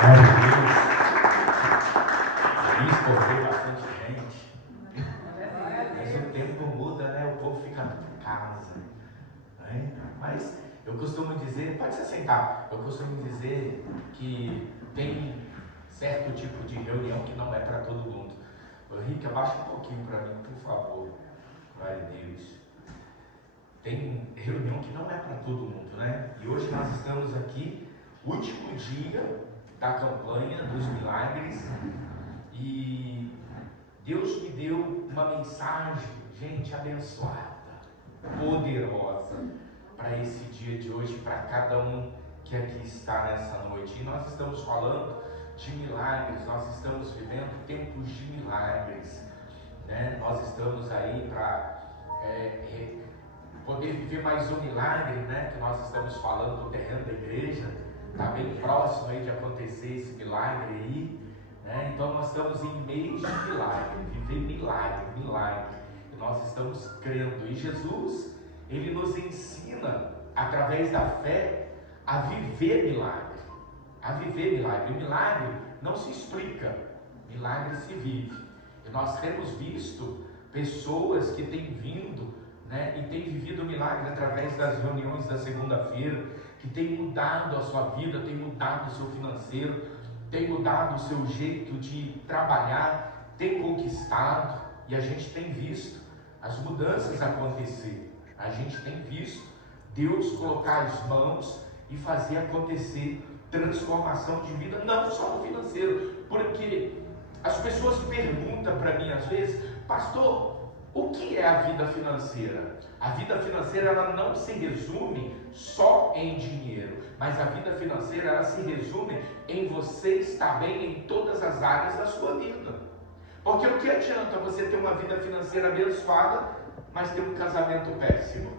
Glória a Deus. Feliz por ver bastante gente. Mas o tempo muda, né? O povo fica em casa. Né? Mas eu costumo dizer, pode se sentar, eu costumo dizer que tem certo tipo de reunião que não é para todo mundo. Henrique, abaixa um pouquinho para mim, por favor. Glória a Deus. Tem reunião que não é para todo mundo, né? E hoje nós estamos aqui, último dia da campanha dos milagres, e Deus me deu uma mensagem, gente, abençoada, poderosa, para esse dia de hoje, para cada um que aqui está nessa noite. E nós estamos falando de milagres, nós estamos vivendo tempos de milagres, né? Nós estamos aí para poder viver mais um milagre, né? Que nós estamos falando do terreno da igreja, está bem próximo aí de acontecer esse milagre aí, né? Então nós estamos em meio de milagre, viver milagre, e nós estamos crendo, e Jesus, Ele nos ensina, através da fé, a viver milagre, o milagre não se explica, milagre se vive, e nós temos visto pessoas que têm vindo, né, e tem vivido milagre através das reuniões da segunda-feira, que tem mudado a sua vida, tem mudado o seu financeiro, tem mudado o seu jeito de trabalhar, tem conquistado, e a gente tem visto as mudanças acontecer, a gente tem visto Deus colocar as mãos e fazer acontecer transformação de vida, não só no financeiro, porque as pessoas perguntam para mim às vezes, pastor, o que é a vida financeira? A vida financeira, ela não se resume só em dinheiro, mas a vida financeira, ela se resume em você estar bem em todas as áreas da sua vida. Porque o que adianta você ter uma vida financeira abençoada, mas ter um casamento péssimo?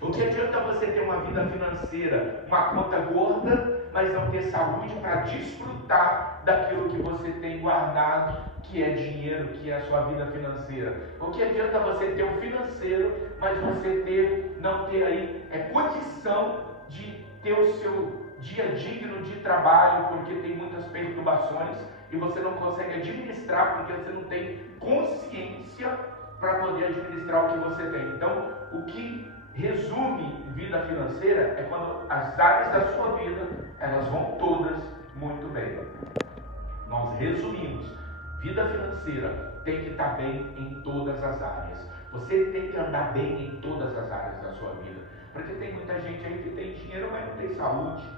O que adianta você ter uma vida financeira, uma conta gorda, mas não ter saúde para desfrutar daquilo que você tem guardado, que é dinheiro, que é a sua vida financeira? O que adianta você ter um financeiro, mas você não ter aí condição de ter o seu dia digno de trabalho, porque tem muitas perturbações e você não consegue administrar, porque você não tem consciência para poder administrar o que você tem. Então, o que resume vida financeira é quando as áreas da sua vida, elas vão todas muito bem. Nós resumimos, vida financeira tem que estar bem em todas as áreas. Você tem que andar bem em todas as áreas da sua vida. Porque tem muita gente aí que tem dinheiro, mas não tem saúde.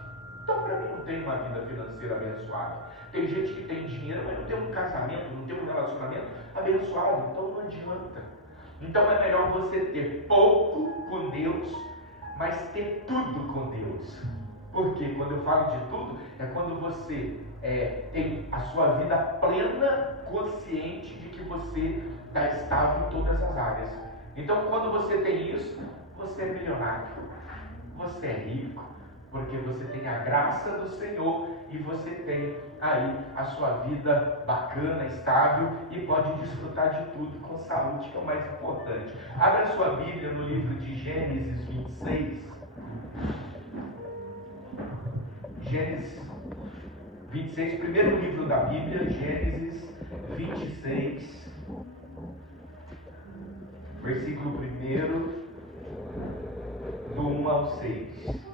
Então, para mim, não tem uma vida financeira abençoada. Tem gente que tem dinheiro, mas não tem um casamento, não tem um relacionamento abençoado. Então, não adianta. Então, é melhor você ter pouco com Deus, mas ter tudo com Deus. Porque quando eu falo de tudo, é quando você tem a sua vida plena, consciente de que você está estável em todas as áreas. Então, quando você tem isso, você é milionário, você é rico, porque você tem a graça do Senhor e você tem aí a sua vida bacana, estável e pode desfrutar de tudo com saúde, que é o mais importante. Abra a sua Bíblia no livro de Gênesis 26. Gênesis 26, primeiro livro da Bíblia, Gênesis 26, versículo 1, do 1 ao 6.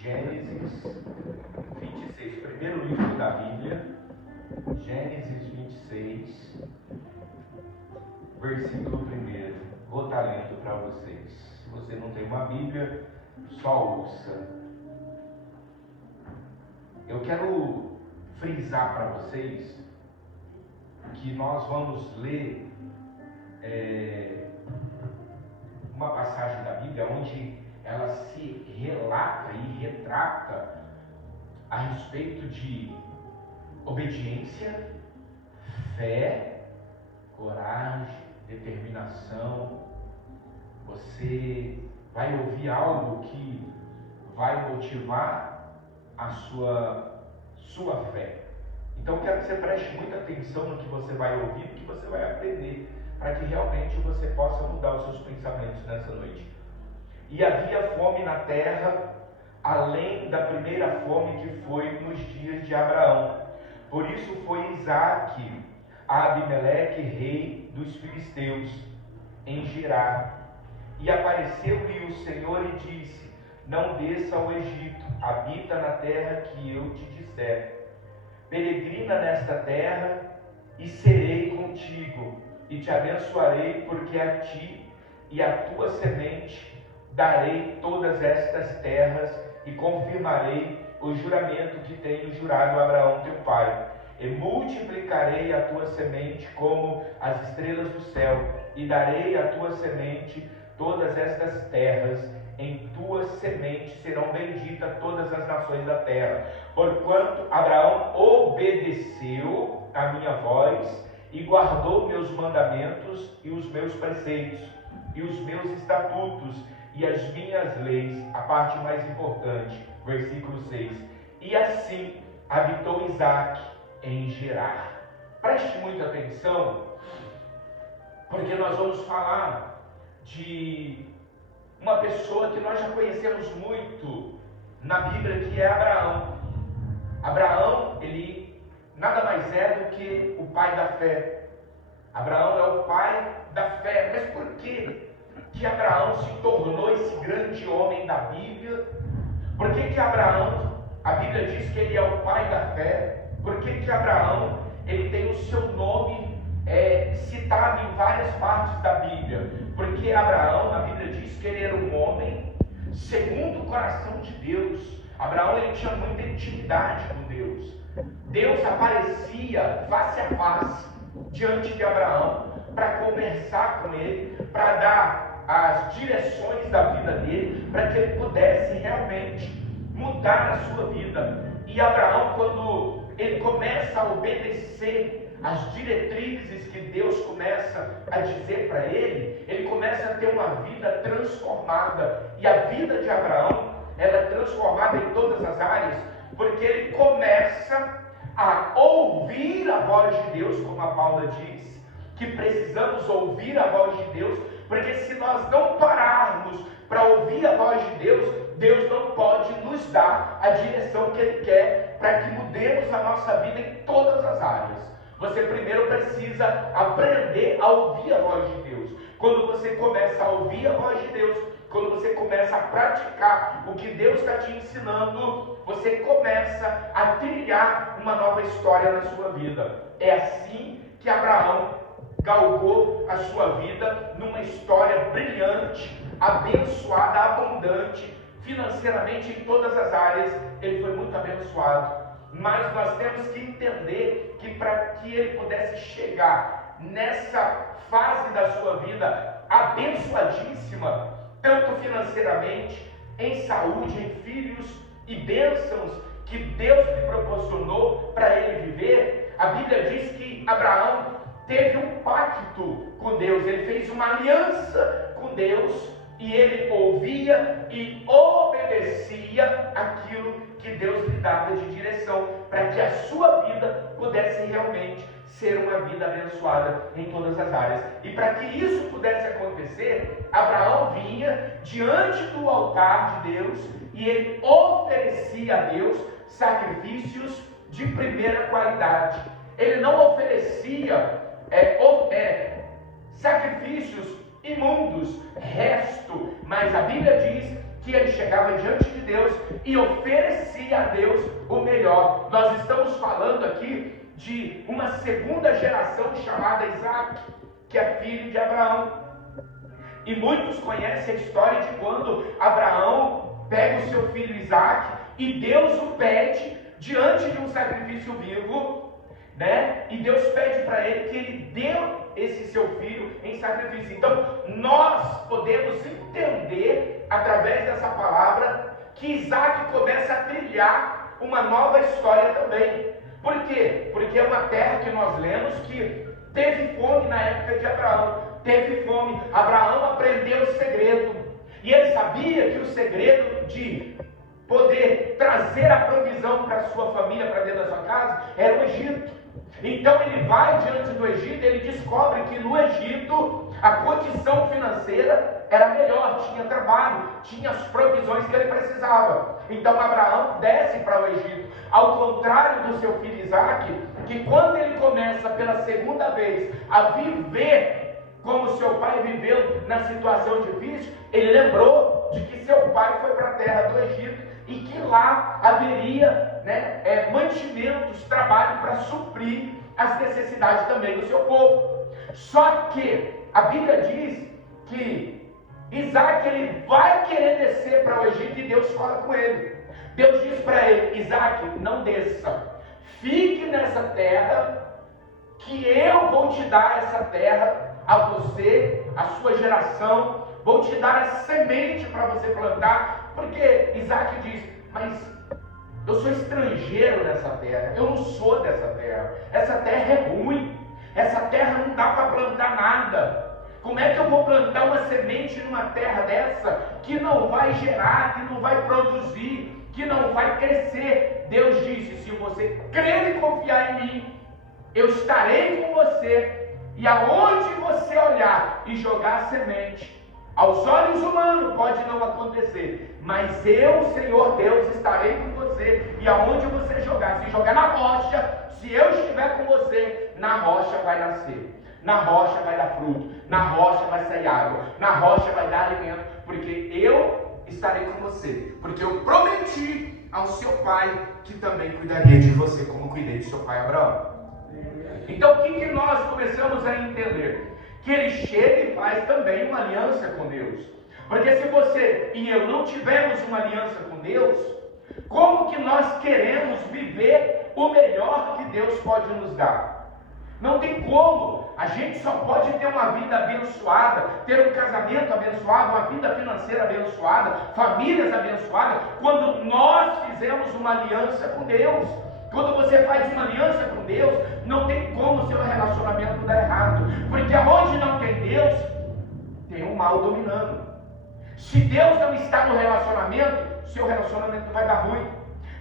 Gênesis 26, primeiro livro da Bíblia, Gênesis 26, versículo 1. Vou estar lendo para vocês. Se você não tem uma Bíblia, só ouça. Eu quero frisar para vocês que nós vamos ler uma passagem da Bíblia onde ela se relata e retrata a respeito de obediência, fé, coragem, determinação. Você vai ouvir algo que vai motivar a sua fé. Então quero que você preste muita atenção no que você vai ouvir, no que você vai aprender, para que realmente você possa mudar os seus pensamentos nessa noite. E havia fome na terra além da primeira fome que foi nos dias de Abraão. Por isso foi Isaque a Abimeleque, rei dos filisteus, em Gerar. E apareceu-lhe o Senhor e disse: não desça ao Egito, habita na terra que eu te disser. Peregrina nesta terra, e serei contigo, e te abençoarei, porque a ti e à tua semente darei todas estas terras, e confirmarei o juramento que tenho jurado a Abraão teu pai. E multiplicarei a tua semente como as estrelas do céu, e darei à tua semente todas estas terras. Em tua semente serão benditas todas as nações da terra. Porquanto Abraão obedeceu a minha voz e guardou meus mandamentos e os meus preceitos e os meus estatutos e as minhas leis. A parte mais importante, versículo 6. E assim habitou Isaque em Gerar. Preste muita atenção, porque nós vamos falar de uma pessoa que nós já conhecemos muito na Bíblia, que é Abraão. Abraão, ele nada mais é do que o pai da fé. Abraão é o pai da fé. Mas por que Abraão se tornou esse grande homem da Bíblia? Por que Abraão, a Bíblia diz que ele é o pai da fé? Por que Abraão, ele tem o seu nome citado em várias partes da Bíblia? Porque Abraão, a Bíblia diz que ele era um homem segundo o coração de Deus. Abraão, ele tinha muita intimidade com Deus. Deus aparecia face a face diante de Abraão para conversar com ele, para dar as direções da vida dele, para que ele pudesse realmente mudar a sua vida. E Abraão, quando ele começa a obedecer as diretrizes que Deus começa a dizer para ele, ele começa a ter uma vida transformada. E a vida de Abraão, ela é transformada em todas as áreas, porque ele começa a ouvir a voz de Deus, como a Paula diz, que precisamos ouvir a voz de Deus, porque se nós não pararmos para ouvir a voz de Deus, Deus não pode nos dar a direção que Ele quer para que mudemos a nossa vida em todas as áreas. Você primeiro precisa aprender a ouvir a voz de Deus. Quando você começa a ouvir a voz de Deus, quando você começa a praticar o que Deus está te ensinando, você começa a trilhar uma nova história na sua vida. É assim que Abraão galgou a sua vida numa história brilhante, abençoada, abundante, financeiramente em todas as áreas. Ele foi muito abençoado. Mas nós temos que entender que para que ele pudesse chegar nessa fase da sua vida abençoadíssima, tanto financeiramente, em saúde, em filhos e bênçãos que Deus lhe proporcionou para ele viver, a Bíblia diz que Abraão teve um pacto com Deus, ele fez uma aliança com Deus, e ele ouvia e obedecia aquilo que Deus lhe dava de direção, para que a sua vida pudesse realmente ser uma vida abençoada em todas as áreas. E para que isso pudesse acontecer, Abraão vinha diante do altar de Deus e ele oferecia a Deus sacrifícios de primeira qualidade. Ele não oferecia sacrifícios imundos, resto, mas a Bíblia diz que ele chegava diante de Deus e oferecia a Deus o melhor. Nós estamos falando aqui de uma segunda geração chamada Isaque, que é filho de Abraão. E muitos conhecem a história de quando Abraão pega o seu filho Isaque e Deus o pede diante de um sacrifício vivo, né? E Deus pede para ele que ele dê esse seu filho em sacrifício. Então, nós podemos entender, através dessa palavra, que Isaque começa a trilhar uma nova história também. Por quê? Porque é uma terra que nós lemos que teve fome na época de Abraão. Teve fome. Abraão aprendeu o segredo. E ele sabia que o segredo de poder trazer a provisão para a sua família, para dentro da sua casa, era o Egito. Então ele vai diante do Egito, ele descobre que no Egito a condição financeira era melhor, tinha trabalho, tinha as provisões que ele precisava. Então Abraão desce para o Egito, ao contrário do seu filho Isaque, que quando ele começa pela segunda vez a viver como seu pai viveu na situação difícil, ele lembrou de que seu pai foi para a terra do Egito e que lá haveria mantimentos, trabalho para suprir as necessidades também do seu povo. Só que a Bíblia diz que Isaac ele vai querer descer para o Egito e Deus fala com ele. Deus diz para ele: Isaac, não desça, fique nessa terra, que eu vou te dar essa terra a você, a sua geração, vou te dar a semente para você plantar. Porque Isaac diz: mas eu sou estrangeiro nessa terra, eu não sou dessa terra, essa terra é ruim, essa terra não dá para plantar nada. Como é que eu vou plantar uma semente numa terra dessa que não vai gerar, que não vai produzir, que não vai crescer? Deus disse: se você crer e confiar em mim, eu estarei com você, e aonde você olhar e jogar a semente, aos olhos humanos pode não acontecer, mas eu, Senhor Deus, estarei com você, e aonde você jogar, se jogar na rocha, se eu estiver com você, na rocha vai nascer, na rocha vai dar fruto, na rocha vai sair água, na rocha vai dar alimento, porque eu estarei com você, porque eu prometi ao seu pai que também cuidaria de você como cuidei de seu pai Abraão. Então o que nós começamos a entender? Que ele chega e faz também uma aliança com Deus. Porque se você e eu não tivermos uma aliança com Deus, como que nós queremos viver o melhor que Deus pode nos dar? Não tem como. A gente só pode ter uma vida abençoada, ter um casamento abençoado, uma vida financeira abençoada, famílias abençoadas, quando nós fizemos uma aliança com Deus. Quando você faz uma aliança com Deus, não tem como o seu relacionamento dar errado. Porque aonde não tem Deus, tem um mal dominando. Se Deus não está no relacionamento, seu relacionamento vai dar ruim.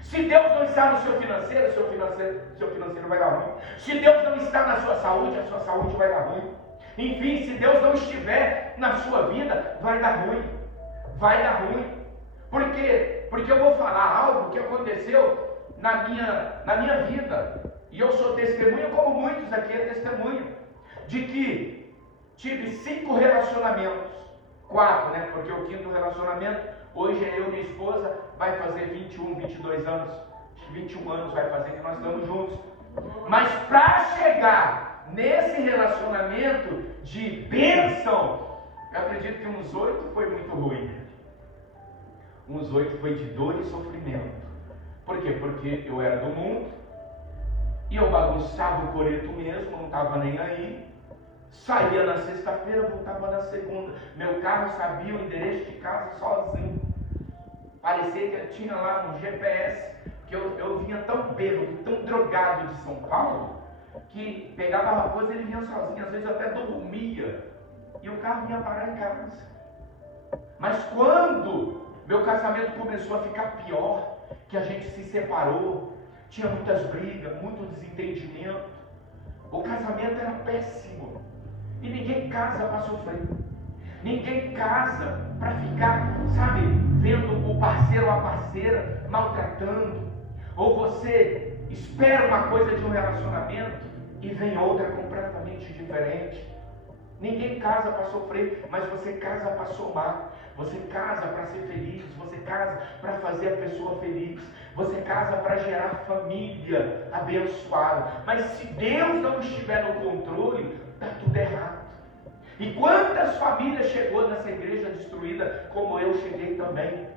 Se Deus não está no seu financeiro, seu financeiro vai dar ruim. Se Deus não está na sua saúde, a sua saúde vai dar ruim. Enfim, se Deus não estiver na sua vida, vai dar ruim. Vai dar ruim. Por quê? Porque eu vou falar algo que aconteceu na minha vida, e eu sou testemunha, como muitos aqui é testemunha, de que tive 5 relacionamentos, 4, porque o 5º relacionamento, hoje é eu e minha esposa, vai fazer 21, 22 anos, 21 anos vai fazer que nós estamos juntos, mas para chegar nesse relacionamento de bênção, eu acredito que uns 8 foi muito ruim, uns 8 foi de dor e sofrimento. Por quê? Porque eu era do mundo, e eu bagunçava o coreto mesmo, não estava nem aí. Saía na sexta-feira, voltava na segunda. Meu carro sabia o endereço de casa sozinho. Parecia que eu tinha lá no GPS, que eu vinha tão bêbado, tão drogado de São Paulo, que pegava uma coisa e ele vinha sozinho. Às vezes eu até dormia, e o carro vinha parar em casa. Mas quando meu casamento começou a ficar pior, que a gente se separou, tinha muitas brigas, muito desentendimento, o casamento era péssimo, e ninguém casa para sofrer, ninguém casa para ficar, vendo o parceiro ou a parceira maltratando, ou você espera uma coisa de um relacionamento e vem outra completamente diferente. Ninguém casa para sofrer, mas você casa para somar. Você casa para ser feliz, você casa para fazer a pessoa feliz, você casa para gerar família abençoada. Mas se Deus não estiver no controle, está tudo errado. E quantas famílias chegou nessa igreja destruída, como eu cheguei também.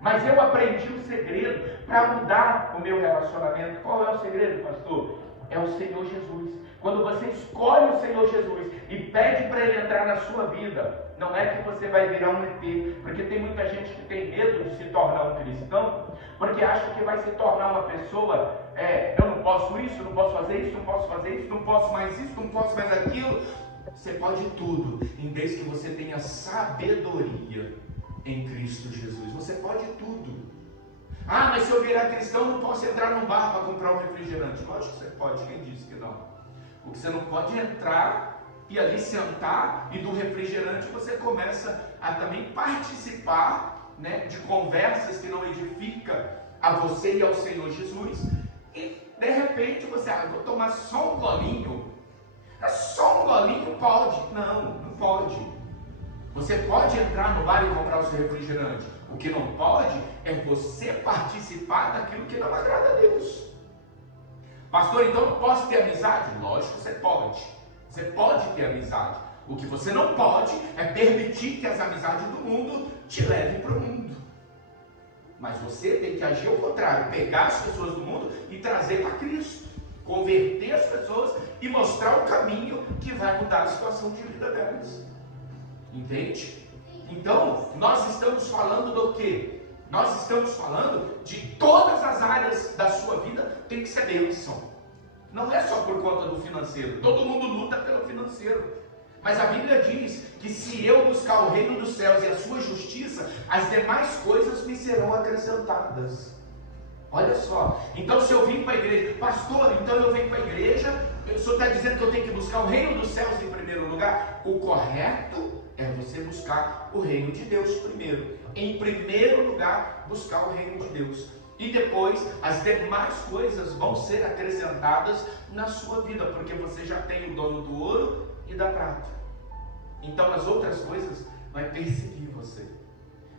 Mas eu aprendi um segredo para mudar o meu relacionamento. Qual é o segredo, pastor? É o Senhor Jesus. Quando você escolhe o Senhor Jesus e pede para Ele entrar na sua vida, não é que você vai virar um ET, porque tem muita gente que tem medo de se tornar um cristão, porque acha que vai se tornar uma pessoa, eu não posso isso, não posso fazer isso, não posso fazer isso, não posso mais isso, não posso mais aquilo. Você pode tudo, desde que você tenha sabedoria em Cristo Jesus. Você pode tudo. Ah, mas se eu virar cristão, não posso entrar num bar para comprar um refrigerante. Lógico que você pode, quem disse que não? O que você não pode entrar e ali sentar, e do refrigerante você começa a também participar, né, de conversas que não edifica a você e ao Senhor Jesus, e de repente você, vou tomar só um golinho. Só um golinho pode? Não, não pode. Você pode entrar no bar e comprar o seu refrigerante. O que não pode é você participar daquilo que não agrada a Deus. Pastor, então eu posso ter amizade? Lógico que você pode. Você pode ter amizade. O que você não pode é permitir que as amizades do mundo te levem para o mundo. Mas você tem que agir ao contrário, pegar as pessoas do mundo e trazer para Cristo, converter as pessoas e mostrar o caminho que vai mudar a situação de vida delas. Entende? Então, nós estamos falando do quê? Nós estamos falando de todas as áreas da sua vida tem que ser bênção. Não é só por conta do financeiro. Todo mundo luta pelo financeiro. Mas a Bíblia diz que se eu buscar o reino dos céus e a sua justiça, as demais coisas me serão acrescentadas. Olha só. Então se eu vim para a igreja, pastor, então eu venho para a igreja, o senhor está dizendo que eu tenho que buscar o reino dos céus em primeiro lugar? O correto é você buscar o reino de Deus primeiro. Em primeiro lugar, buscar o reino de Deus. E depois, as demais coisas vão ser acrescentadas na sua vida, porque você já tem o dono do ouro e da prata. Então, as outras coisas vai perseguir você.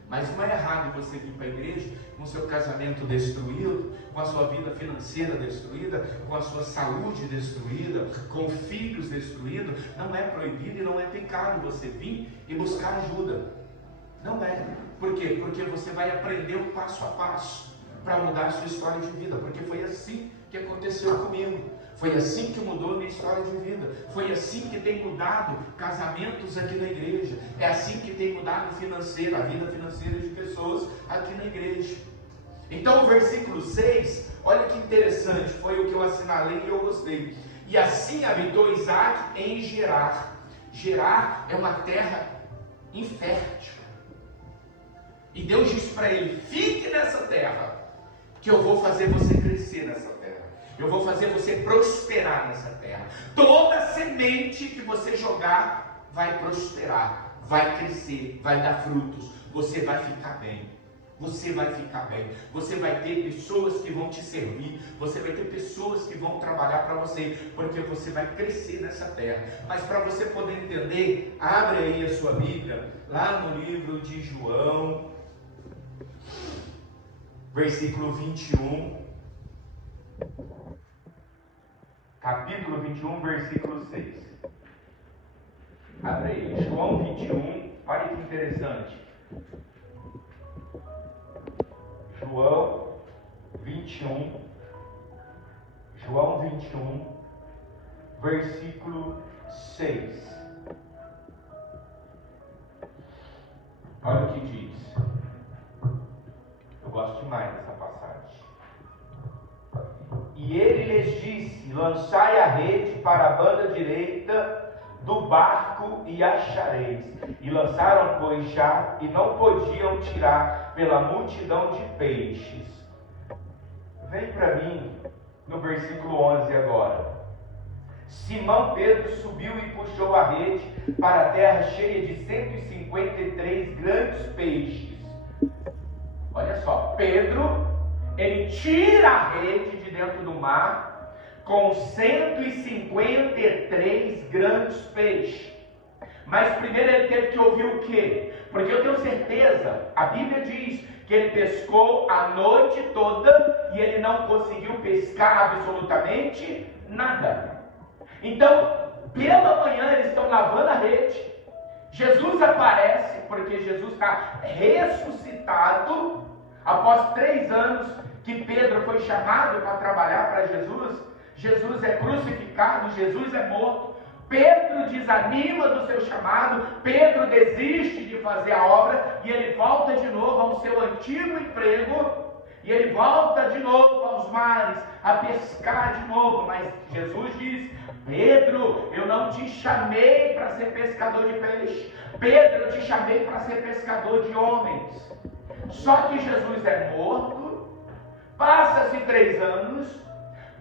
Mas não é errado você vir para a igreja com o seu casamento destruído, com a sua vida financeira destruída, com a sua saúde destruída, com filhos destruídos. Não é proibido e não é pecado você vir e buscar ajuda. Não é. Por quê? Porque você vai aprender o passo a passo para mudar a sua história de vida. Porque foi assim que aconteceu comigo. Foi assim que mudou a minha história de vida. Foi assim que tem mudado casamentos aqui na igreja. É assim que tem mudado a vida financeira de pessoas aqui na igreja. Então o versículo 6, olha que interessante, foi o que eu assinalei e eu gostei. E assim habitou Isaac em Gerar. Gerar é uma terra infértil. E Deus disse para ele: fique nessa terra, que eu vou fazer você crescer nessa terra. Eu vou fazer você prosperar nessa terra. Toda semente que você jogar vai prosperar, vai crescer, vai dar frutos. Você vai ficar bem. Você vai ficar bem. Você vai ter pessoas que vão te servir. Você vai ter pessoas que vão trabalhar para você, porque você vai crescer nessa terra. Mas para você poder entender, abre aí a sua Bíblia, lá no livro de João, versículo 21. Capítulo 21, versículo 6. Abre aí, João 21, olha que interessante. João 21, versículo 6. Olha o que diz. Eu gosto demais dessa passagem. E ele lhes disse: lançai a rede para a banda direita do barco e achareis. E lançaram, pois, já, e não podiam tirar pela multidão de peixes. Vem para mim no versículo 11 agora. Simão Pedro subiu e puxou a rede para a terra cheia de 153 grandes peixes. Olha só, Pedro, ele tira a rede de dentro do mar com 153 grandes peixes. Mas primeiro ele teve que ouvir o quê? Porque eu tenho certeza, a Bíblia diz que ele pescou a noite toda e ele não conseguiu pescar absolutamente nada. Então, pela manhã eles estão lavando a rede. Jesus aparece, porque Jesus está ressuscitado. Após 3 anos que Pedro foi chamado para trabalhar para Jesus, Jesus é crucificado, Jesus é morto. Pedro desanima do seu chamado, Pedro desiste de fazer a obra e ele volta de novo ao seu antigo emprego. E ele volta de novo aos mares, a pescar de novo. Mas Jesus diz: Pedro, eu não te chamei para ser pescador de peixe. Pedro, eu te chamei para ser pescador de homens. Só que Jesus é morto, passa-se 3 anos,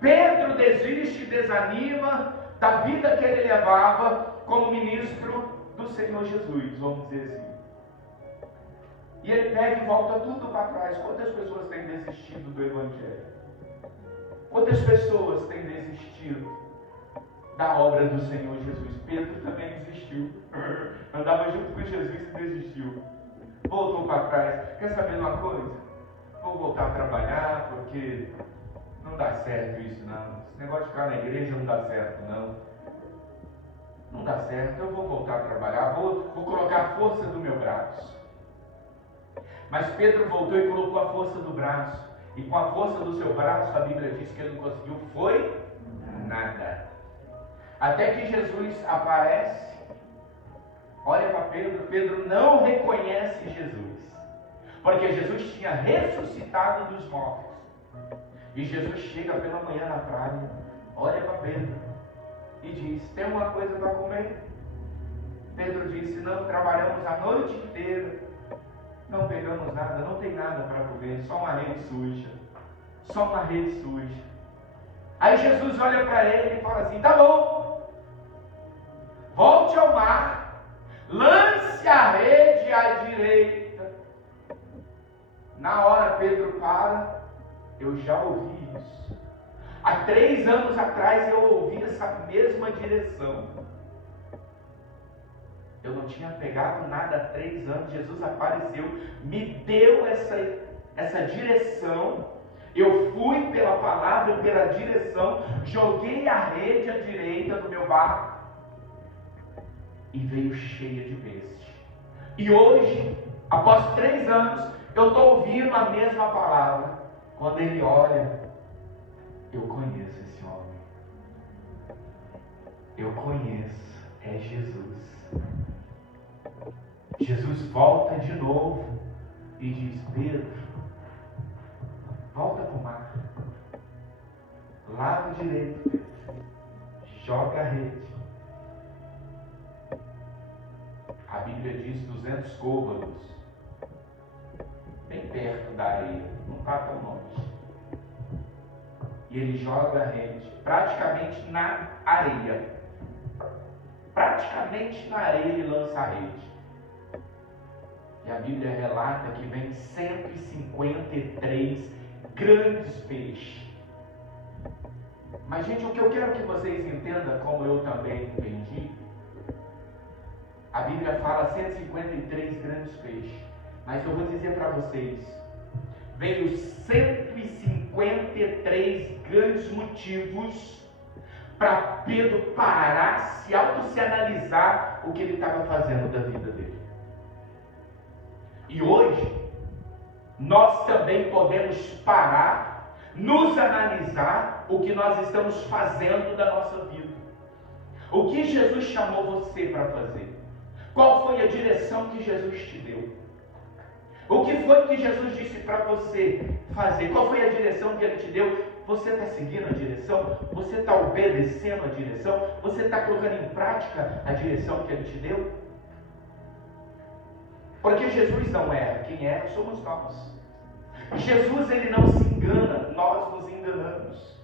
Pedro desiste, desanima da vida que ele levava como ministro do Senhor Jesus, vamos dizer assim. E ele pega e volta tudo para trás. Quantas pessoas têm desistido do Evangelho? Quantas pessoas têm desistido da obra do Senhor Jesus? Pedro também desistiu. Andava junto com Jesus e desistiu. Voltou para trás. Quer saber uma coisa? Vou voltar a trabalhar porque não dá certo isso não. Esse negócio de ficar na igreja não dá certo não. Não dá certo, eu vou voltar a trabalhar, vou colocar a força do meu braço. Mas Pedro voltou e colocou a força do braço. E com a força do seu braço, a Bíblia diz que ele não conseguiu, foi nada. Até que Jesus aparece, olha para Pedro, Pedro não reconhece Jesus. Porque Jesus tinha ressuscitado dos mortos. E Jesus chega pela manhã na praia, olha para Pedro e diz: tem uma coisa para comer? Pedro disse: não, trabalhamos a noite inteira, não pegamos nada, não tem nada para comer, só uma rede suja. Só uma rede suja. Aí Jesus olha para ele e fala assim: tá bom, volte ao mar, lance a rede à direita. Na hora Pedro para, eu já ouvi isso. Há 3 anos atrás eu ouvi essa mesma direção. Eu não tinha pegado nada há 3 anos. Jesus apareceu, me deu essa direção. Eu fui pela palavra, pela direção, joguei a rede à direita do meu barco e veio cheia de peixe. E hoje, após 3 anos, eu estou ouvindo a mesma palavra. Quando ele olha, eu conheço esse homem. Eu conheço, é Jesus. Jesus volta de novo e diz: Pedro, volta para o mar. Lado direito, Pedro. Joga a rede. A Bíblia diz 200 côvados. Bem perto da areia, não está tão longe. E ele joga a rede praticamente na areia. Praticamente na areia ele lança a rede. E a Bíblia relata que vem 153 grandes peixes. Mas, gente, o que eu quero que vocês entendam, como eu também entendi, a Bíblia fala 153 grandes peixes. Mas eu vou dizer para vocês, veio 153 grandes motivos para Pedro parar, se analisar o que ele estava fazendo da vida dele. E hoje, nós também podemos parar, nos analisar o que nós estamos fazendo da nossa vida. O que Jesus chamou você para fazer? Qual foi a direção que Jesus te deu? O que foi que Jesus disse para você fazer? Qual foi a direção que Ele te deu? Você está seguindo a direção? Você está obedecendo a direção? Você está colocando em prática a direção que Ele te deu? Porque Jesus não erra, quem erra somos nós. Jesus, Ele não se engana, nós nos enganamos.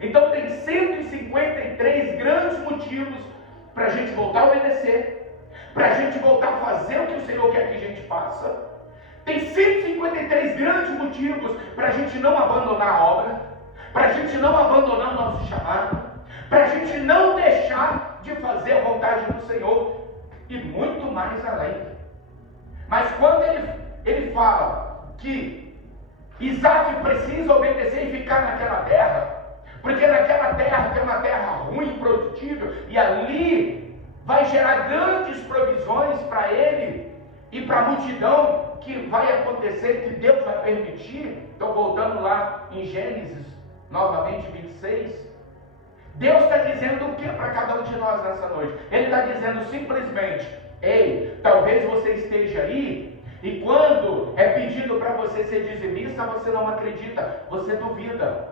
Então tem 153 grandes motivos para a gente voltar a obedecer, para a gente voltar a fazer o que o Senhor quer que a gente faça. Tem 153 grandes motivos para a gente não abandonar a obra, para a gente não abandonar o nosso chamado, para a gente não deixar de fazer a vontade do Senhor e muito mais além. Mas quando ele fala que Isaac precisa obedecer e ficar naquela terra, porque naquela terra tem uma terra ruim, improdutível, e ali vai gerar grandes provisões para ele e para a multidão que vai acontecer, que Deus vai permitir. Então, voltando lá em Gênesis, novamente 26, Deus está dizendo o que para cada um de nós nessa noite? Ele está dizendo simplesmente: ei, talvez você esteja aí, e quando é pedido para você ser dizimista, você não acredita, você duvida.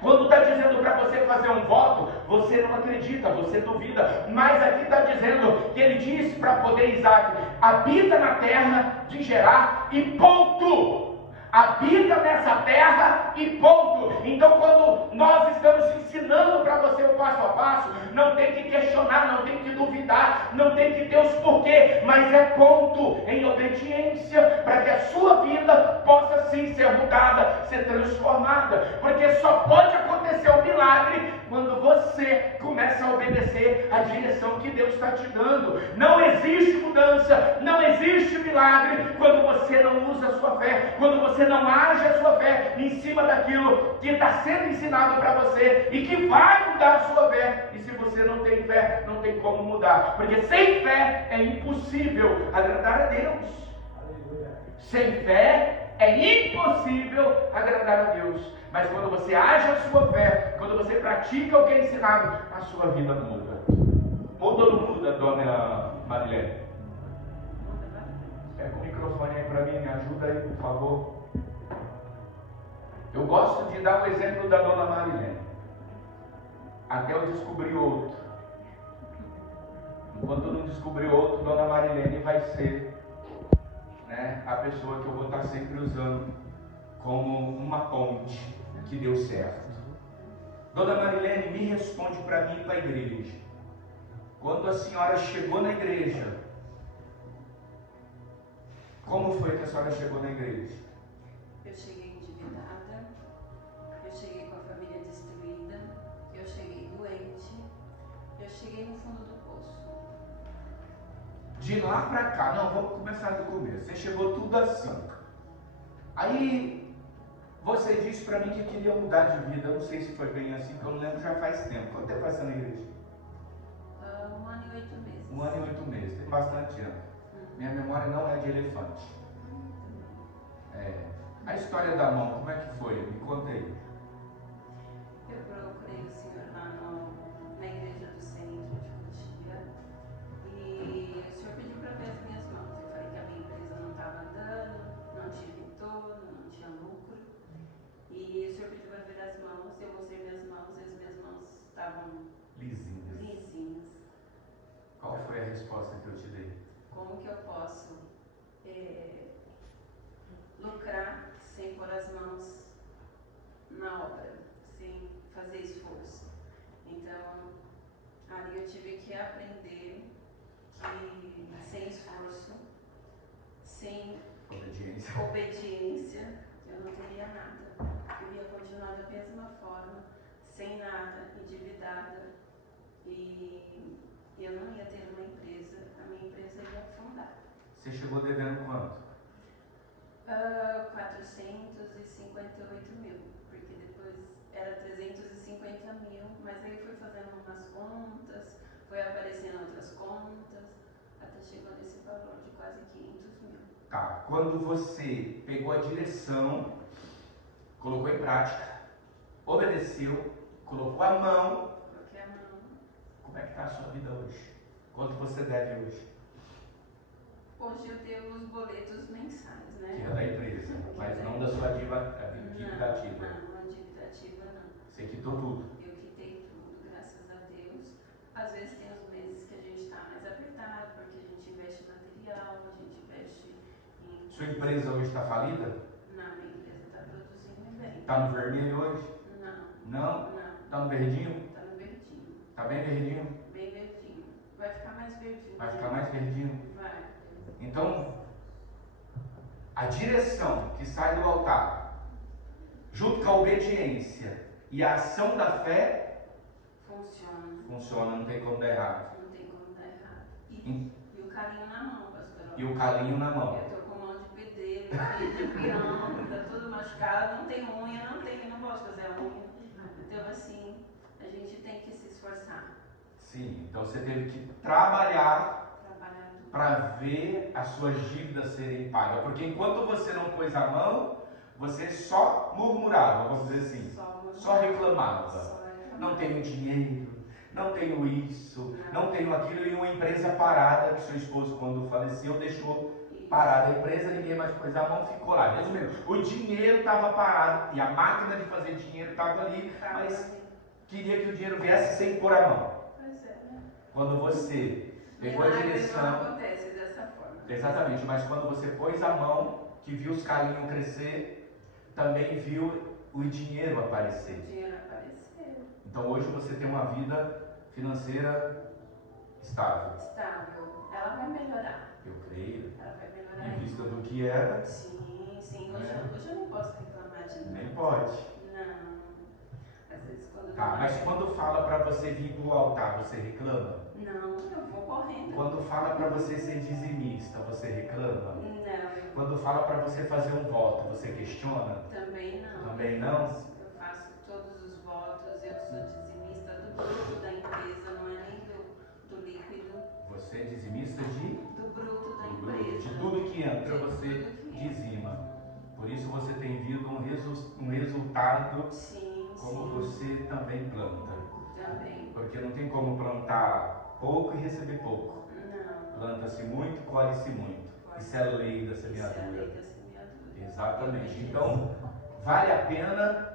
Quando está dizendo para você fazer um voto, você não acredita, você duvida. Mas aqui está dizendo que ele disse para poder Isaac: habita na terra de Gerar e ponto. Habita nessa terra e ponto. Então, quando nós estamos ensinando para você o passo a passo, não tem que questionar, não tem que duvidar, não tem que ter os porquê, mas é ponto em obediência para que a sua vida possa sim ser mudada, ser transformada, porque só pode acontecer o milagre quando você começa a obedecer a direção que Deus está te dando. Não existe mudança, não existe milagre quando você não usa a sua fé, quando você não age a sua fé em cima daquilo que está sendo ensinado para você e que vai mudar a sua fé. E se você não tem fé, não tem como mudar, porque sem fé é impossível agradar a Deus. Sem fé é impossível agradar a Deus. Mas quando você age a sua fé, quando você pratica o que é ensinado, a sua vida muda. Muda ou não muda, dona Marilene? Pega o microfone aí para mim, me ajuda aí, por favor. Eu gosto de dar o exemplo da dona Marilene, até eu descobrir outro. Enquanto eu não descobrir outro, dona Marilene vai ser, né, a pessoa que eu vou estar sempre usando como uma ponte que deu certo. Dona Marilene, me responde para mim e para a igreja. Quando a senhora chegou na igreja, como foi que a senhora chegou na igreja? Eu cheguei endividada, eu cheguei com a família destruída, eu cheguei doente, eu cheguei no fundo do poço. De lá para cá, não, vamos começar do começo. Você chegou tudo assim. Aí você disse para mim que queria mudar de vida. Eu não sei se foi bem assim, porque eu não lembro, já faz tempo. Quanto tempo faz você na igreja? 1 ano e 8 meses. 1 ano e 8 meses, tem bastante ano. Minha memória não é de elefante. A história da mão, como é que foi? Me conta aí. Eu procurei o senhor lá na igreja do centro de Cotia e o senhor pediu para ver as minhas mãos. Eu falei que a minha empresa não estava andando, não tinha retorno, não tinha lucro. E o senhor pediu para ver as mãos, eu mostrei minhas mãos e as minhas mãos estavam lisinhas. Qual foi a resposta que eu te dei? Como que eu posso lucrar sem pôr as mãos na obra, sem fazer esforço? Então, ali eu tive que aprender que sem esforço, sem obediência, eu não teria nada. Eu ia continuar da mesma forma, sem nada, endividada, e eu não ia ter uma empresa, a minha empresa ia afundar. Você chegou devendo quanto? 458 mil, porque depois era 350 mil, mas aí eu fui fazendo umas contas, foi aparecendo outras contas, até chegou nesse valor de quase 500 mil. Tá, quando você pegou a direção, colocou em prática, obedeceu, colocou a mão, Coloquei a mão. como é que está a sua vida hoje? Quanto você deve hoje? Hoje eu tenho os boletos mensais, né? Que é da empresa, mas não da sua dívida ativa. Não, a dívida ativa não. Você quitou tudo. Eu quitei tudo, graças a Deus. Às vezes tem os meses que a gente está mais apertado, porque a gente investe em material, a gente investe em... Sua empresa hoje está falida? Não, minha empresa está produzindo bem. Está no vermelho hoje? Não. Não? Não. Está no verdinho? Está no verdinho. Está bem verdinho? Bem verdinho. Vai ficar mais verdinho. Vai ficar mais verdinho? Vai. Então, a direção que sai do altar, junto com a obediência e a ação da fé, funciona, não tem como dar errado. Não tem como dar errado. E o carinho na mão, pastor. E o calinho na mão. Eu tô com mão de pedreiro, de peão, tá tudo machucado, não tem unha, não posso fazer a unha. Então assim, a gente tem que se esforçar. Sim, então você teve que trabalhar Tudo. para ver as suas dívidas serem pagas. Porque enquanto você não pôs a mão, você só murmurava, vamos dizer assim. Só reclamava. Não tenho dinheiro, não tenho isso, não tenho aquilo. E uma empresa parada, que seu esposo, quando faleceu, deixou parada a empresa, ninguém mais pôs a mão, ficou lá. Resumindo, o dinheiro estava parado e a máquina de fazer dinheiro estava ali, mas queria que o dinheiro viesse sem pôr a mão. Pois é, né? Quando você pegou a direção. Não acontece dessa forma. Exatamente, mas quando você pôs a mão, que viu os calinhos crescer, também viu o dinheiro o aparecer. dinheiro aparecer. Então hoje você tem uma vida financeira estável. Estável. Ela vai melhorar. Eu creio. Ela vai melhorar. Em vista do que era, Sim, sim. É. Hoje eu não posso reclamar de nada. nem pode. Não. Às vezes quando Tá, não mas é- quando fala para você vir pro altar, você reclama? Não, eu vou correndo. Quando fala para você ser dizimista, você reclama? Não, eu Quando fala para você fazer um voto, você questiona? também não. Também não? Eu faço todos os votos, eu sou dizimista do bruto da empresa, não é nem do líquido, Você é dizimista de? do bruto da Do bruto, empresa. de tudo que entra, De você tudo que entra. dizima. Por isso você tem vindo um resultado Sim, como sim, você também planta. também. Porque não tem como plantar pouco e receber pouco. Não. Planta-se muito, colhe-se muito. Isso é a lei da Isso é a semeadura. lei da semeadura. Exatamente. Então, vale a pena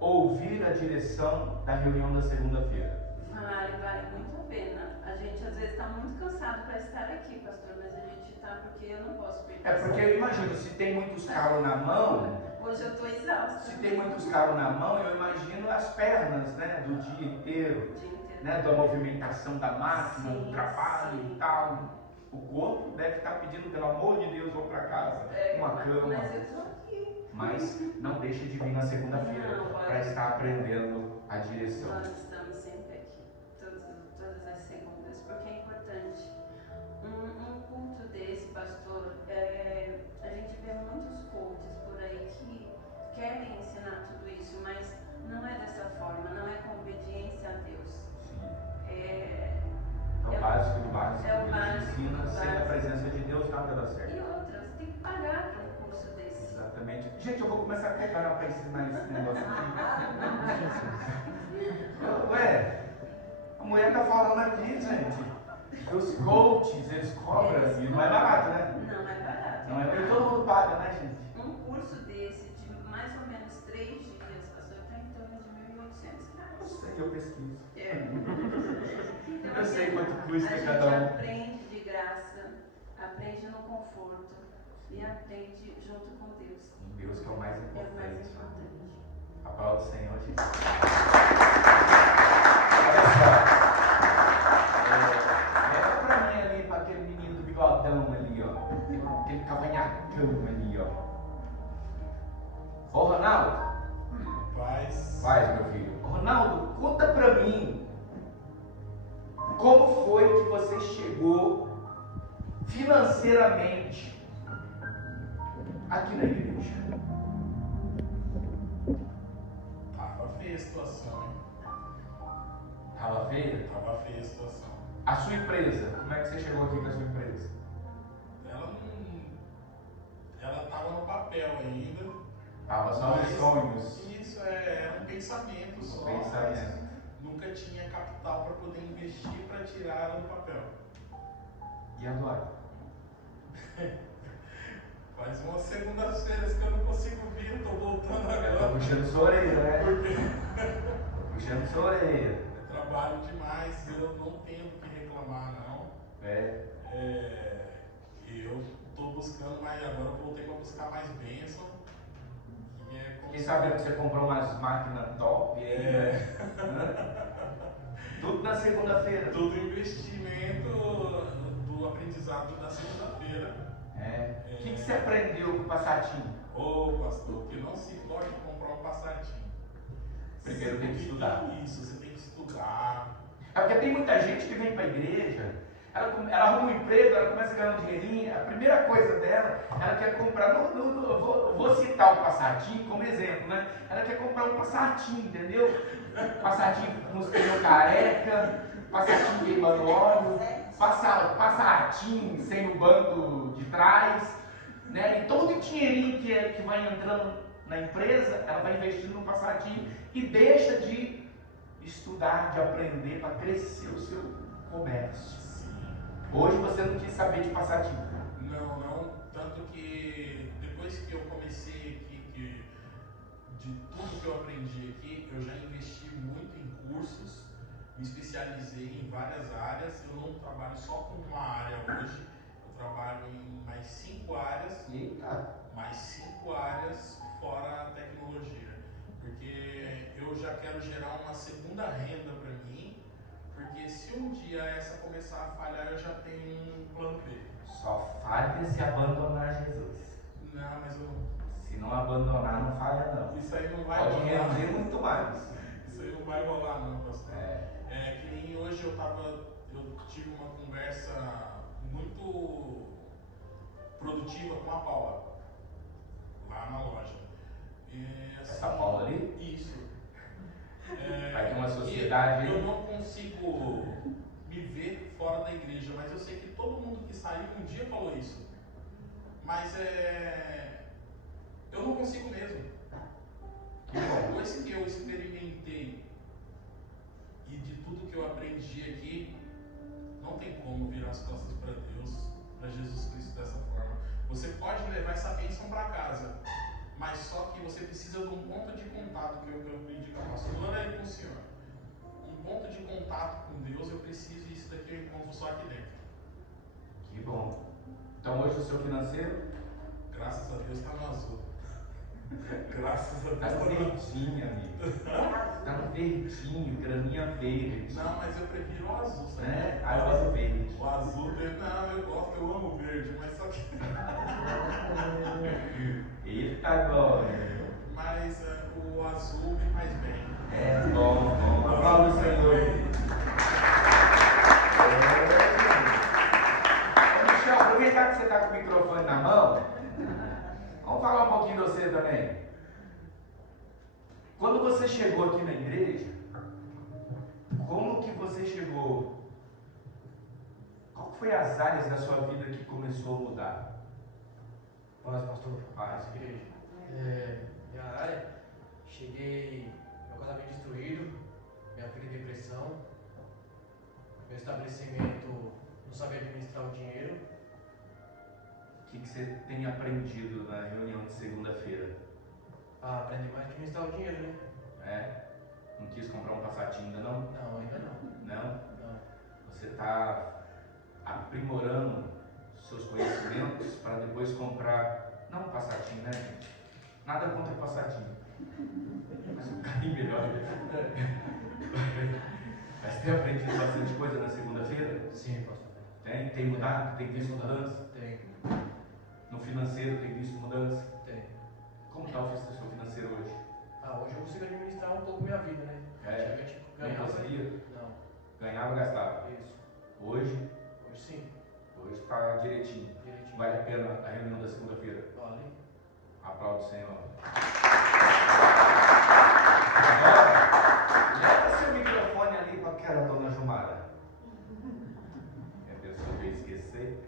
ouvir a direção da reunião da segunda-feira. Vale muito a pena. A gente às vezes está muito cansado para estar aqui, pastor, mas a gente está porque eu não posso perder. É porque eu imagino, se tem muitos calos na mão, Hoje eu estou exausta. se tem muitos calos na mão, eu imagino as pernas, né, do dia inteiro, O dia inteiro. né, da movimentação da máquina, Sim, do trabalho sim. e tal. O corpo deve estar pedindo, pelo amor de Deus, vou para casa, uma cama. Mas eu estou aqui. Mas não deixe de vir na segunda-feira Não, pode. para estar aprendendo a direção. Nós estamos sempre aqui, todas as segundas, porque é importante. Um culto desse, pastor, a gente vê muitos cultos por aí que querem ensinar tudo isso, mas não é dessa forma, não é com obediência a Deus. Sim. É É o básico do básico. É o que básico nos ensina, do sem a básico. presença de Deus, nada dá certo. E outras, tem que pagar para um curso desse. Exatamente. Gente, eu vou começar a cobrar para ensinar esse negócio aqui. Ué, a mulher tá falando aqui, gente. Os coaches, eles cobram e não é barato, né? Não é barato. Não é nem todo mundo paga, né, gente? Um curso desse, de mais ou menos 3 dias, pastor, está em torno de R$ 1.800. Eu sei, eu pesquiso. Então, Eu sei assim, quanto custa a cada gente um. aprende de graça, aprende no conforto e aprende junto com Deus. Deus que é o mais É o mais importante. importante. Aplauda o Senhor, gente. Olha só. Leva pra mim ali, pra aquele menino do bigodão ali, ó. Aquele cavanhacão ali, ó. Ô, Ronaldo. Faz, meu filho. Ronaldo, conta pra mim. Como foi que você chegou financeiramente aqui na igreja? Tava feia a situação, hein? Tava feia? Tava feia a situação. A sua empresa, como é que você chegou aqui com a sua empresa? Ela não. Ela tava no papel ainda. Tava só nos mas sonhos. Isso era um pensamento só. Pensamento. Mas nunca tinha capital para poder investir para tirar ela do papel. E agora? Faz umas segundas-feiras que eu não consigo vir, eu tô voltando Eu tô agora. puxando sua orelha, né? Porque Tô puxando sua orelha. eu trabalho demais e eu não tenho do que reclamar, não. Eu tô buscando mais, agora eu voltei para buscar mais bênção. Que é como Fiquei sabendo que você comprou umas máquinas top aí, né? Tudo na segunda-feira. Todo investimento do aprendizado da segunda-feira. O que você aprendeu com o Passatinho? Ô pastor, que não se pode comprar um passatinho. Primeiro tem que estudar. Isso, você tem que estudar. É porque tem muita gente que vem para a igreja, ela arruma um emprego, ela começa a ganhar um dinheirinho, a primeira coisa dela, ela quer comprar, vou citar o Passatinho como exemplo, né? Ela quer comprar um Passatinho, entendeu? Passatinho com os pneus careca, Passatinho queimando óleo, Passatinho sem o banco de trás, né? E todo o dinheirinho que vai entrando na empresa, ela vai investindo no Passatinho e deixa de estudar, de aprender para crescer o seu comércio. Sim. Hoje você não quis saber de Passatinho. Não. Tanto que depois que eu comecei aqui, de tudo que eu aprendi aqui, eu já investi muito em cursos, me especializei em várias áreas. Eu não trabalho só com uma área hoje, eu trabalho em mais 5 áreas. Eita. Mais 5 áreas fora a tecnologia. quero gerar uma segunda renda para mim, porque se um dia essa começar a falhar, eu já tenho um plano B. Só falha se abandonar Jesus. Não, mas eu Se não abandonar, não falha não. isso aí não vai Pode rolar. render muito mais. Isso aí não vai rolar não, pastor. É. Que nem hoje eu tive uma conversa muito produtiva com a Paula, lá na loja. Essa Paula ali? Isso. Vai ter uma sociedade. Eu não consigo me ver fora da igreja, mas eu sei que todo mundo que saiu um dia falou isso. Mas eu não consigo mesmo. Depois que eu experimentei e de tudo que eu aprendi aqui, não tem como virar as costas para Deus, para Jesus Cristo dessa forma. Você pode levar essa bênção para casa, mas só que você precisa de um ponto de contato, que eu aprendi com a pastora e com o senhor. Um ponto de contato com Deus, eu preciso, e isso daqui eu encontro só aqui dentro. Que bom. Então hoje o seu financeiro? Graças a Deus está no azul. Graças a Deus Tá no está no azul. verdinho, amigo. Tá no verdinho, graminha verde. Não, mas eu prefiro o azul, sabe? Né? Ah, eu gosto verde. O azul, não, eu gosto, eu amo verde, mas só que. Eita glória. Mas o azul me faz bem. É bom, bom. Aplauda o Senhor. Michel, aproveitar que você está com o microfone na mão, vamos falar um pouquinho de você também. Quando você chegou aqui na igreja, como que você chegou? Qual foi as áreas da sua vida que começou a mudar? Paz, pastor. Paz. Igreja. Minha área, cheguei, meu casamento destruído, minha filha em depressão, meu estabelecimento não sabia administrar o dinheiro. O que você tem aprendido na reunião de segunda-feira? Aprendi mais a administrar o dinheiro, né? É? Não quis comprar um Passatinho ainda não? Não, ainda não. Não? Não. Você está aprimorando seus conhecimentos para depois comprar, não um Passatinho, né, gente? Nada contra o Passatinho, mas um carrinho melhor. Mas tem aprendido bastante coisa na segunda-feira? Sim, pastor. Tem? Tem mudado? Tem visto mudança? Tem. No financeiro tem visto mudança? Tem. Como está o seu financeiro hoje? Hoje eu consigo administrar um pouco minha vida, né? Antigamente Não ganhava. conseguia? Não. Ganhava, gastava. Isso. Hoje Hoje sim. está direitinho. Direitinho. Vale a pena a reunião da segunda-feira. Vale. Aplaude o Senhor. Agora, leva seu microfone ali para aquela dona Jumara. A pessoa veio esquecer.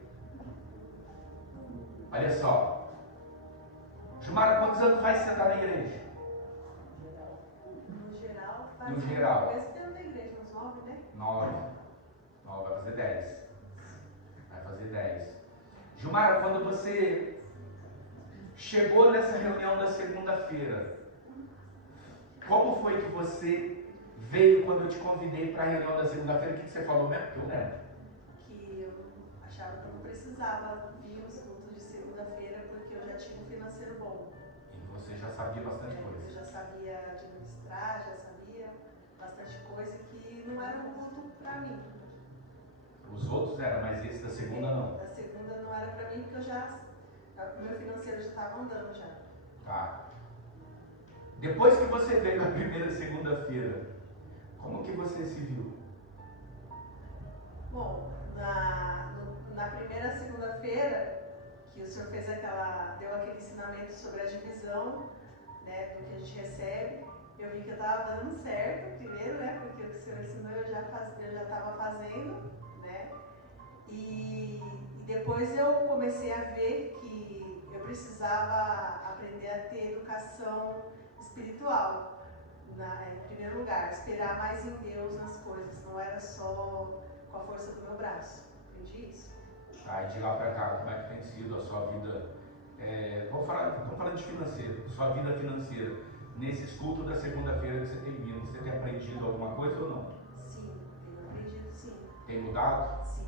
Olha só. Jumara, quantos anos faz que você está na igreja? No geral, faz No geral. esse tempo da igreja, uns 9, né? 9. Vai fazer 10. Vai fazer 10. Jumara, quando você chegou nessa reunião da segunda-feira, como foi que você veio quando eu te convidei para a reunião da segunda-feira? O que você falou mesmo? Que eu lembro. Que eu achava que eu não precisava vir nos cultos de segunda-feira porque eu já tinha um financeiro bom. E você já sabia bastante Eu coisa. já sabia administrar, já sabia bastante coisa que não era um culto para mim. Os outros eram, mas esse da segunda não. Da segunda não era para mim porque o meu financeiro já estava andando já. Tá. Depois que você veio na primeira segunda-feira, como que você se viu? Bom, na primeira segunda-feira, que o senhor deu aquele ensinamento sobre a divisão, né, do que a gente recebe, eu vi que eu estava dando certo, primeiro, né, porque o que o senhor ensinou eu já estava fazendo, né, e depois eu comecei a ver que eu precisava aprender a ter educação espiritual, em primeiro lugar, esperar mais em Deus nas coisas, não era só com a força do meu braço. Entendi isso? De lá para cá, como é que tem sido a sua vida? Vamos falar de financeiro, sua vida financeira. Nesses cultos da segunda-feira que você tem vindo, você tem aprendido alguma coisa ou não? Sim, tenho aprendido sim. Tem mudado? Sim.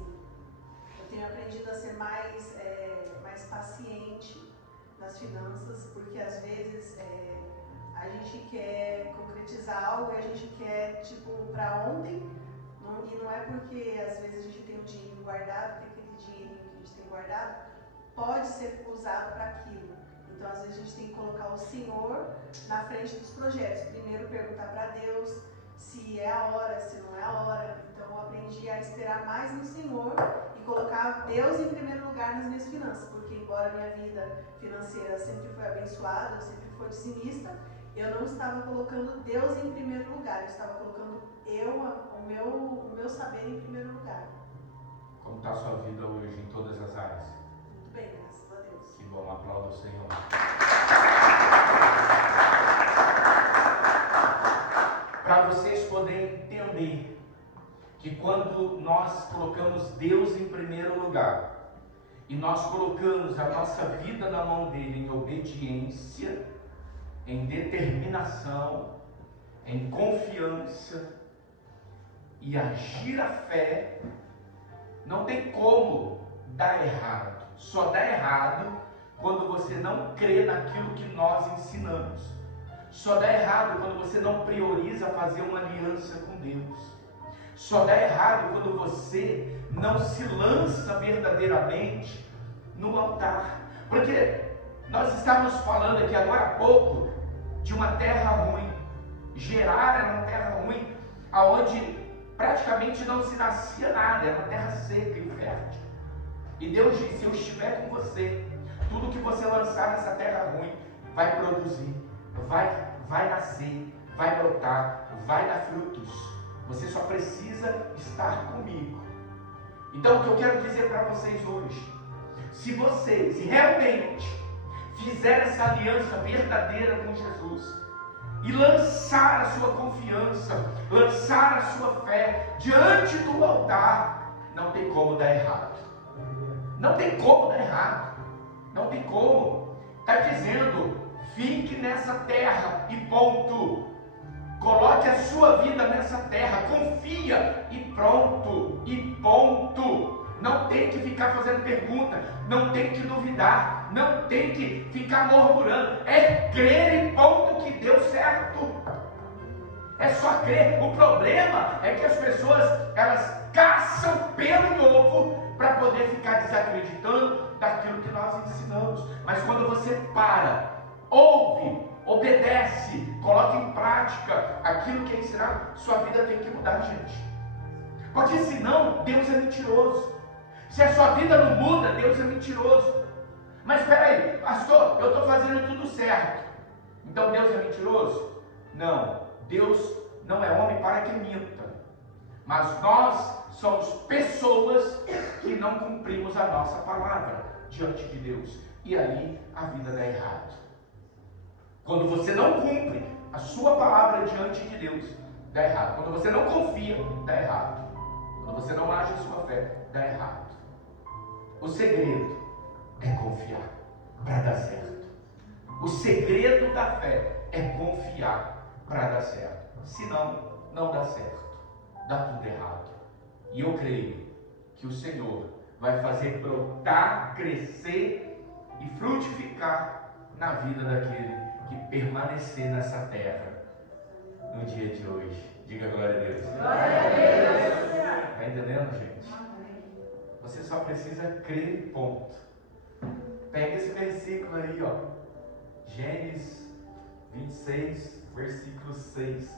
Eu tenho aprendido a ser mais paciente nas finanças, porque às vezes a gente quer, como concretizar algo e a gente quer, tipo, para ontem, e não é porque às vezes a gente tem um dinheiro guardado, porque aquele dinheirinho que a gente tem guardado pode ser usado para aquilo. Então, às vezes a gente tem que colocar o Senhor na frente dos projetos. Primeiro perguntar para Deus se é a hora, se não é a hora. Então, eu aprendi a esperar mais no Senhor e colocar Deus em primeiro lugar nas minhas finanças, porque embora a minha vida financeira sempre foi abençoada, eu sempre fui dizimista, eu não estava colocando Deus em primeiro lugar, eu estava colocando o meu saber em primeiro lugar. Como está a sua vida hoje em todas as áreas? Muito bem, graças a Deus. Que bom, aplauda o Senhor. Para vocês poderem entender que quando nós colocamos Deus em primeiro lugar e nós colocamos a nossa vida na mão dele em obediência, em determinação, em confiança e agir a fé, não tem como dar errado. Só dá errado quando você não crê naquilo que nós ensinamos. Só dá errado quando você não prioriza fazer uma aliança com Deus. Só dá errado quando você não se lança verdadeiramente no altar. Porque nós estávamos falando aqui agora há pouco de uma terra ruim. Gerar era uma terra ruim, aonde praticamente não se nascia nada, era uma terra seca e fértil. E Deus disse: eu estiver com você, tudo que você lançar nessa terra ruim vai produzir, vai nascer, vai brotar, vai dar frutos. Você só precisa estar comigo. Então, o que eu quero dizer para vocês hoje, se vocês realmente fizerem essa aliança verdadeira com Jesus e lançar a sua confiança, lançar a sua fé diante do altar, não tem como dar errado. Não tem como dar errado. Não tem como. Está dizendo: fique nessa terra e ponto. Coloque a sua vida nessa terra, confia e pronto, e ponto. Não tem que ficar fazendo pergunta, não tem que duvidar, não tem que ficar murmurando. É crer e ponto que deu certo. É só crer. O problema é que as pessoas, elas caçam pelo em ovo para poder ficar desacreditando daquilo que nós ensinamos. Mas quando você para, ouve, obedece, coloca em prática aquilo que é ensinado, sua vida tem que mudar, gente. Porque senão Deus é mentiroso. Se a sua vida não muda, Deus é mentiroso. Mas espera aí, pastor, eu estou fazendo tudo certo, então Deus é mentiroso? Não, Deus não é homem para que minta. Mas nós somos pessoas que não cumprimos a nossa palavra diante de Deus. E aí a vida dá errado. Quando você não cumpre a sua palavra diante de Deus, dá errado. Quando você não confia, dá errado. Quando você não age em sua fé, dá errado. O segredo é confiar para dar certo. O segredo da fé é confiar para dar certo. Senão, não dá certo. Dá tudo errado. E eu creio que o Senhor vai fazer brotar, crescer e frutificar na vida daquele que permanecer nessa terra no dia de hoje. Diga glória a Deus. Glória a Deus. Está entendendo, gente? Você só precisa crer, ponto. Pega esse versículo aí, ó. Gênesis 26, versículo 6.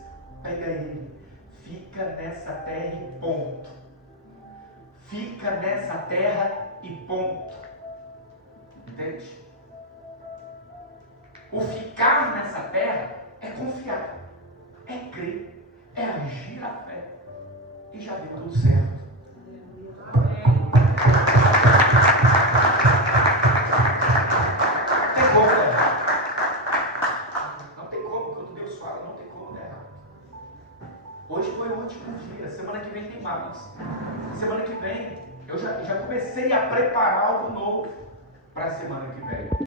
Pega ele. Fica nessa terra e ponto. Fica nessa terra e ponto. Entende? O ficar nessa terra é confiar, é crer, é agir a fé. E já deu tudo certo. Tem como, né? Não tem como. Quando Deus fala, não tem como dar errado. Hoje foi o último dia. Semana que vem tem mais. Semana que vem eu já comecei a preparar algo novo para a semana que vem.